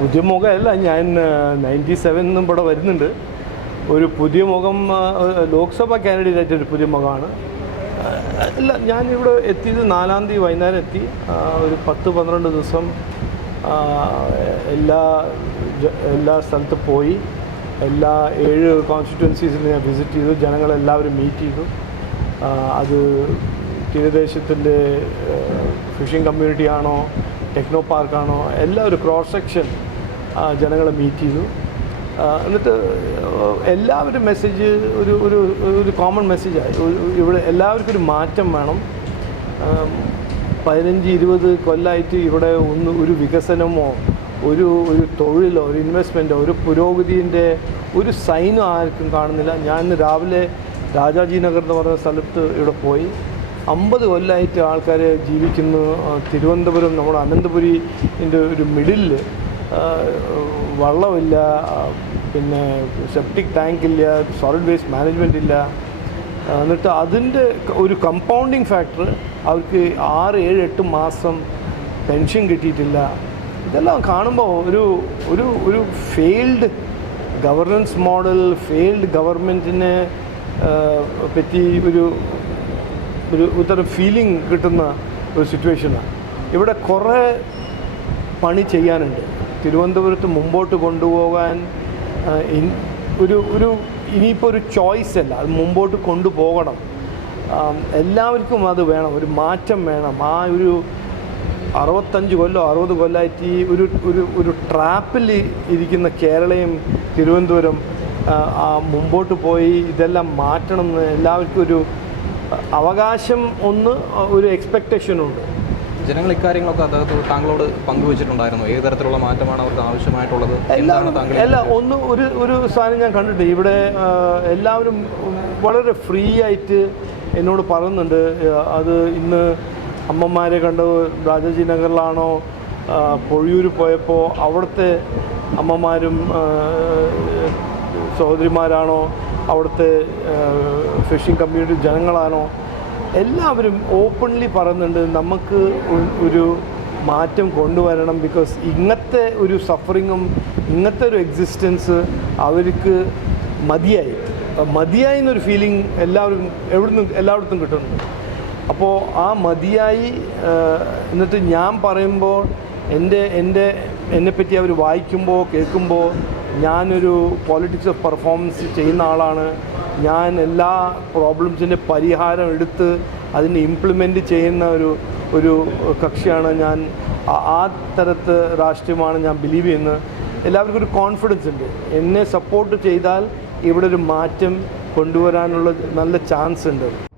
പുതിയ മുഖമല്ല ഞാൻ ninety seven ഇവിടെ വരുന്നുണ്ട്. ഒരു പുതിയ മുഖം ലോക്സഭ കാൻഡിഡേറ്റ് ഒരു പുതിയ മുഖമാണ്. ആ, അല്ല ഞാനിവിടെ എത്തിയത് നാലാം തീയതി വൈകുന്നേരം എത്തി. ഒരു പത്ത് പന്ത്രണ്ട് ദിവസം എല്ലാ എല്ലാ സ്ഥലത്തും പോയി. എല്ലാ ഏഴ് കോൺസ്റ്റിറ്റ്യുവൻസീസിൽ ഞാൻ വിസിറ്റ് ചെയ്തു. ജനങ്ങളെല്ലാവരും മീറ്റ് ചെയ്തു. അത് തീരദേശത്തിന്റെ ഫിഷിംഗ് കമ്മ്യൂണിറ്റി ആണോ ടെക്നോ പാർക്കാണോ എല്ലാം ഒരു ക്രോസ് സെക്ഷൻ ജനങ്ങളെ മീറ്റ് ചെയ്തു. എന്നിട്ട് എല്ലാവരും മെസ്സേജ് ഒരു ഒരു ഒരു കോമൺ മെസ്സേജായി ഇവിടെ എല്ലാവർക്കും ഒരു മാറ്റം വേണം. പതിനഞ്ച് ഇരുപത് കൊല്ലമായിട്ട് ഇവിടെ ഒന്ന് ഒരു വികസനമോ ഒരു ഒരു തൊഴിലോ ഒരു ഇൻവെസ്റ്റ്മെന്റോ ഒരു പുരോഗതിന്റെ ഒരു സൈനും ആർക്കും കാണുന്നില്ല. ഞാൻ ഇന്ന് രാവിലെ രാജാജി നഗർ എന്ന് പറഞ്ഞ സ്ഥലത്ത് ഇവിടെ പോയി. അമ്പത് കൊല്ലമായിട്ട് ആൾക്കാർ ജീവിക്കുന്നു. തിരുവനന്തപുരം നമ്മുടെ അനന്തപുരിന്റെ ഒരു മിഡിലിൽ വള്ളമില്ല പിന്നെ സെപ്റ്റിക് ടാങ്ക് ഇല്ല സോളിഡ് വേസ്റ്റ് മാനേജ്മെന്റ് ഇല്ല. എന്നിട്ട് അതിന്റെ ഒരു കമ്പൗണ്ടിങ് ഫാക്ടർ അവർക്ക് ആറ് ഏഴ് എട്ട് മാസം പെൻഷൻ കിട്ടിയിട്ടില്ല. ഇതെല്ലാം കാണുമ്പോൾ ഒരു ഒരു ഒരു ഫെയിൽഡ് ഗവർണൻസ് മോഡൽ ഫെയിൽഡ് ഗവൺമെന്റിനെ പറ്റി ഒരു ഒരു ഉത്തരം ഫീലിംഗ് കിട്ടുന്ന ഒരു സിറ്റുവേഷനാണ് ഇവിടെ കുറേ പണി ചെയ്യാനുണ്ട്. തിരുവനന്തപുരത്ത് മുമ്പോട്ട് കൊണ്ടുപോകാൻ ഒരു ഒരു ഇനിയിപ്പോൾ ഒരു ചോയ്സ് അല്ല. അത് മുമ്പോട്ട് കൊണ്ടുപോകണം. എല്ലാവർക്കും അത് വേണം. ഒരു മാറ്റം വേണം. ആ ഒരു അറുപത്തഞ്ച് കൊല്ലം അറുപത് കൊല്ലമായിട്ട് ഈ ഒരു ഒരു ഒരു ട്രാപ്പിൽ ഇരിക്കുന്ന കേരളയും തിരുവനന്തപുരം മുമ്പോട്ട് പോയി ഇതെല്ലാം മാറ്റണം എന്ന് എല്ലാവർക്കും ഒരു അവകാശം ഒന്ന് ഒരു എക്സ്പെക്റ്റേഷനുണ്ട് ജനങ്ങൾ ഇക്കാര്യങ്ങളൊക്കെ അദ്ദേഹത്തിൽ താങ്കളോട് പങ്കുവച്ചിട്ടുണ്ടായിരുന്നു. ഏത് തരത്തിലുള്ള മാറ്റമാണ് അവർക്ക് ആവശ്യമായിട്ടുള്ളത്? എന്താണ് താങ്കൾ അല്ല ഒന്ന് ഒരു ഒരു സാധനം ഞാൻ കണ്ടിട്ട് ഇവിടെ എല്ലാവരും വളരെ ഫ്രീ ആയിട്ട് എന്നോട് പറയുന്നുണ്ട്. അത് ഇന്ന് അമ്മമാരെ കണ്ട് രാജാജി നഗറിലാണോ പൊഴിയൂർ പോയപ്പോൾ അവിടുത്തെ അമ്മമാരും സഹോദരിമാരാണോ അവിടുത്തെ ഫിഷിംഗ് കമ്മ്യൂണിറ്റി ജനങ്ങളാണോ എല്ലാവരും ഓപ്പൺലി പറയുന്നുണ്ട് നമുക്ക് ഒരു- മാറ്റം കൊണ്ടുവരണം ബിക്കോസ് ഇങ്ങനത്തെ ഒരു സഫറിങ്ങും ഇങ്ങനത്തെ ഒരു എക്സിസ്റ്റൻസ് അവർക്ക് മതിയായി. മതിയായി എന്നൊരു ഫീലിംഗ് എല്ലാവരും എവിടുന്ന് എല്ലായിടത്തും കിട്ടുന്നുണ്ട്. അപ്പോൾ ആ മതിയായി എന്നിട്ട് ഞാൻ പറയുമ്പോൾ എന്റെ എന്റെ എന്നെപ്പറ്റി അവർ വായിക്കുമ്പോൾ കേൾക്കുമ്പോൾ ഞാനൊരു പോളിറ്റിക്സ് ഓഫ് പെർഫോമൻസ് ചെയ്യുന്ന ആളാണ്. ഞാൻ എല്ലാ പ്രോബ്ലംസിന്റെ പരിഹാരം എടുത്ത് അതിനെ ഇംപ്ലിമെന്റ് ചെയ്യുന്ന ഒരു ഒരു കക്ഷിയാണ് ഞാൻ. ആ- തരത്ത് രാഷ്ട്രീയമാണ് ഞാൻ ബിലീവ് ചെയ്യുന്നത് എല്ലാവർക്കും ഒരു കോൺഫിഡൻസ് ഉണ്ട്. എന്നെ സപ്പോർട്ട് ചെയ്താൽ ഇവിടെ ഒരു മാറ്റം കൊണ്ടുവരാനുള്ള നല്ല ചാൻസ് ഉണ്ട്.